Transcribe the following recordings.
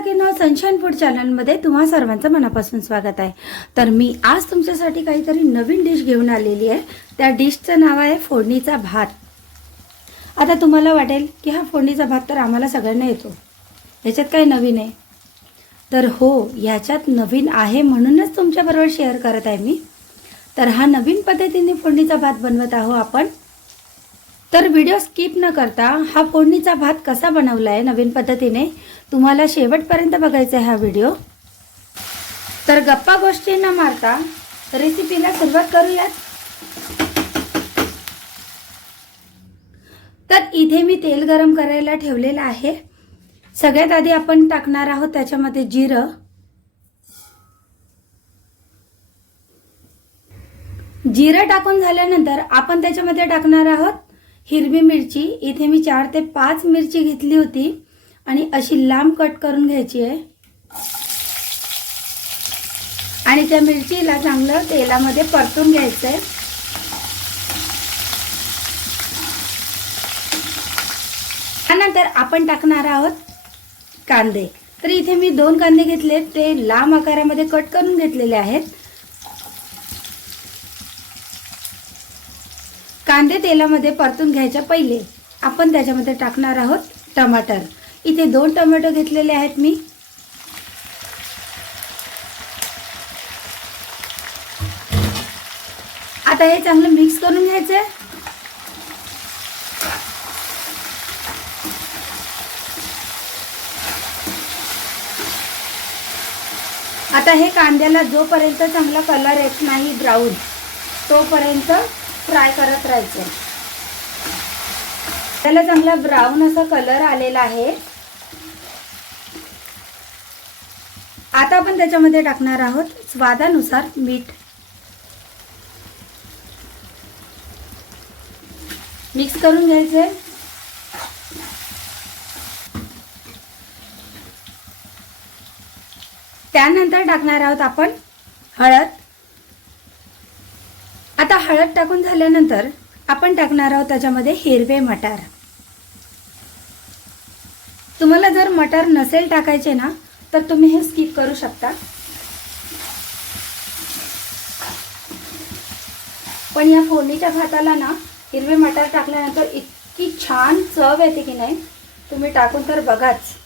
सगळ्यांना sunshine food चॅनलमध्ये तुम्हा सर्वांचं मनापासून स्वागत आहे। तर मी आज तुमच्यासाठी काहीतरी नवीन डिश घेऊन आलेली आहे। त्या डिशचं नाव आहे फोडणीचा भात। आता तुम्हाला वाटेल की हा फोडणीचा भात तर आम्हाला सगळ्यांना येतो, याच्यात काय नवीन आहे? तर हो, याच्यात नवीन आहे म्हणूनच तुमच्याबरोबर शेअर करत आहे मी। तर हा नवीन पद्धतीने फोडणीचा भात बनवत आहोत आपण। तर व्हिडिओ स्किप न करता हा फोडणीचा भात कसा बनवला आहे नवीन पद्धतीने तुम्हाला शेवटपर्यंत बघायचा आहे हा व्हिडिओ। तर गप्पा गोष्टी न मारता रेसिपीला सुरुवात करूयात। तर इथे मी तेल गरम करायला ठेवलेलं आहे। सगळ्यात आधी आपण टाकणार आहोत त्याच्यामध्ये जिरं, जिरं टाकून झाल्यानंतर आपण त्याच्यामध्ये टाकणार आहोत हिरवी मिरची। इथे मी 4 ते 5 मिरची घेतली होती आणि अशी लांब कट करून घ्यायची आहे आणि त्या मिरचीला चांगलं तेलामध्ये परतून घ्यायचं आहे। त्यानंतर आपण टाकणार आहोत कांदे। तर इथे मी 2 कांदे घेतले, ते लांब आकारामध्ये कट करून घेतलेले आहेत। कांदे तेलामध्ये परतून घ्यायच्या पहिले आपण त्याच्यामध्ये टाकणार आहोत टमाटर। इथे 2 टोमॅटो घेतलेले आहेत मी। आता हे चांगलं मिक्स करून घ्यायचं आहे। आता हे कांद्याला जोपर्यंत चांगला कलर येत नाही ब्राऊन, तोपर्यंत फ्राय करत राहायचं। त्याला चांगला ब्राऊन असा कलर आलेला आहे। आता आपण त्याच्यामध्ये टाकणार आहोत स्वादानुसार मीठ। मिक्स करून घ्यायचे। त्यानंतर टाकणार आहोत आपण हळद। आता हळद टाकून झाल्यानंतर आपण टाकणार आहोत त्याच्यामध्ये हिरवे मटार। तुम्हाला जर मटार नसेल टाकायचे ना तर तुम्ही हे स्किप करू शकता, पण या फोडणीच्या भाताला ना हिरवे मटार टाकल्यानंतर इतकी छान चव येते की नाही, तुम्ही टाकून तर बघाच।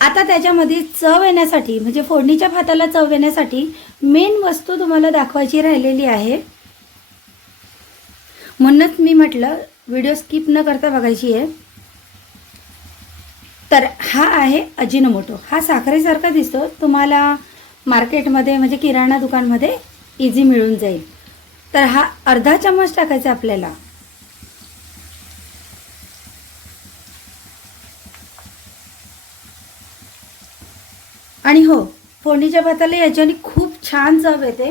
आता त्याच्यामध्ये चव येण्यासाठी म्हणजे फोडणीच्या भाताला चव येण्यासाठी मेन वस्तू तुम्हाला दाखवायची राहिलेली आहे, म्हणूनच मी म्हटलं व्हिडिओ स्किप न करता बघायची आहे। तर हा आहे अजिनोमोटो। हा साखरेसारखा दिसतो, तुम्हाला मार्केटमध्ये म्हणजे किराणा दुकानमध्ये इझी मिळून जाईल। तर हा अर्धा चम्मच टाकायचा आपल्याला। आणि हो, फोडणीच्या भाताला याच्याने खूप छान चव येते।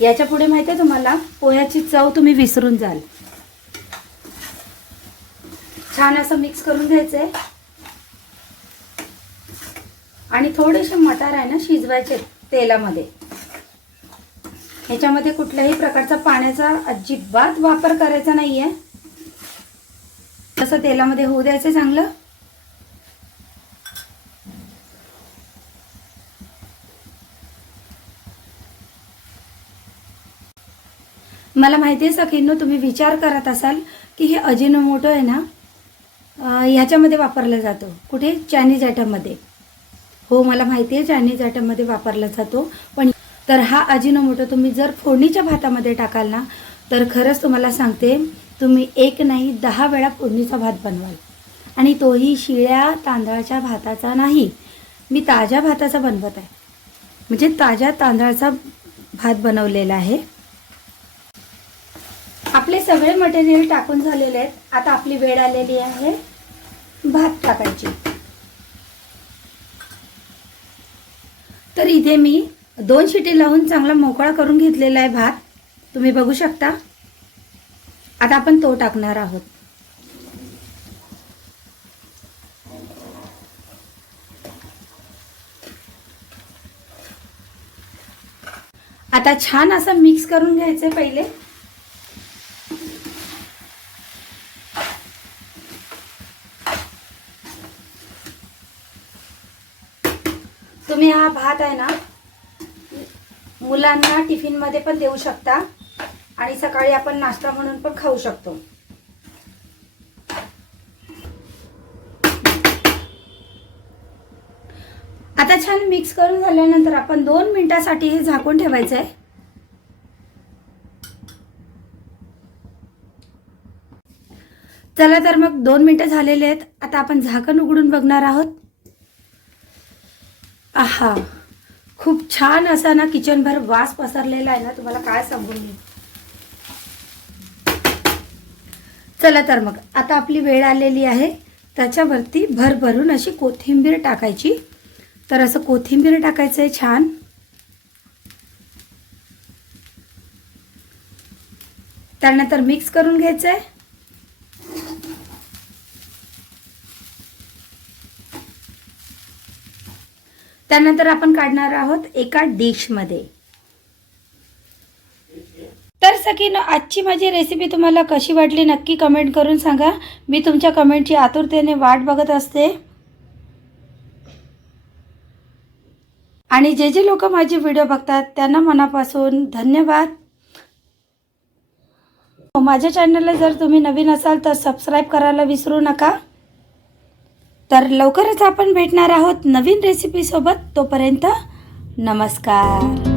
याच्या पुढे माहिती आहे तुम्हाला, पोह्याची चव तुम्ही विसरून जाल। छान असं मिक्स करून घ्यायचंय आणि थोडेसे मटार आहे ना शिजवायचे तेलामध्ये। ह्याच्यामध्ये कुठल्याही प्रकारचा पाण्याचा अजिबात वापर करायचा नाहीये, असं तेलामध्ये होऊ द्यायचं चांगलं। मला माहिती आहे सखींनो, तुम्ही विचार करत असाल की हे अजिनोमोटो आहे ना ह्याच्यामध्ये वापरला जातो, कुठे? चायनीज आयटममध्ये। हो, मला माहिती आहे चायनीज आयटममध्ये वापरला जातो, पण तर हा अजिनोमोटो तुम्ही जर फोडणीच्या भातामध्ये टाकाल ना तर खरंच तुम्हाला सांगते, तुम्ही एक नाही 10 वेळा फोडणीचा भात बनवाल। आणि तोही शिळ्या तांदळाच्या भाताचा नाही, मी ताज्या भाताचा बनवत आहे, म्हणजे ताज्या तांदळाचा भात बनवलेला आहे। आपले सगळे मटेरियल टाकून झालेले आहेत। आता आपली वेळ आलेली आहे भात टाकायची। तर इथे मी 2 शिटी लावून चांगला मोकळा करून घेतलेला आहे भात, तुम्ही बघू शकता। आता आपण तो टाकणार आहोत। आता छान असं मिक्स करून घ्यायचं पहिले। तुम्ही हा भात आहे ना मुलांना टिफिनमध्ये पण देऊ शकता आणि सकाळी आपण नाश्ता म्हणून पण खाऊ शकतो. आता छान मिक्स करून झाल्यानंतर आपण 2 मिनिटासाठी हे झाकून ठेवायचं आहे. चला तर मग 2 मिनिटं झालेले आहेत. आता आपण झाकण उघडून बघणार आहोत. आहा, खूप छान असा ना किचनभर वास पसरलेला आहे ना, तुम्हाला काय सांगू मी. चला तर मग आता आपली वेळ आलेली आहे. त्याच्यावरती भरभरून अशी कोथिंबीर टाकायची. तर असं कोथिंबीर टाकायचं आहे छान. त्यानंतर मिक्स करून घ्यायचं आहे. त्यानंतर आपण काढणार आहोत एका डिशमध्ये. तर सखीनो, आजची माझी रेसिपी तुम्हाला कशी वाटली नक्की कमेंट करून सांगा. मी तुमच्या कमेंटची आतुरतेने वाट बघत असते. आणि जे जे लोक माझे व्हिडिओ बघतात त्यांना मनापासून धन्यवाद. माझ्या चॅनलला जर तुम्ही नवीन असाल तर सबस्क्राईब करायला विसरू नका. तर लवकरच आपण भेटणार आहोत नवीन रेसिपी सोबत. तोपर्यंत नमस्कार.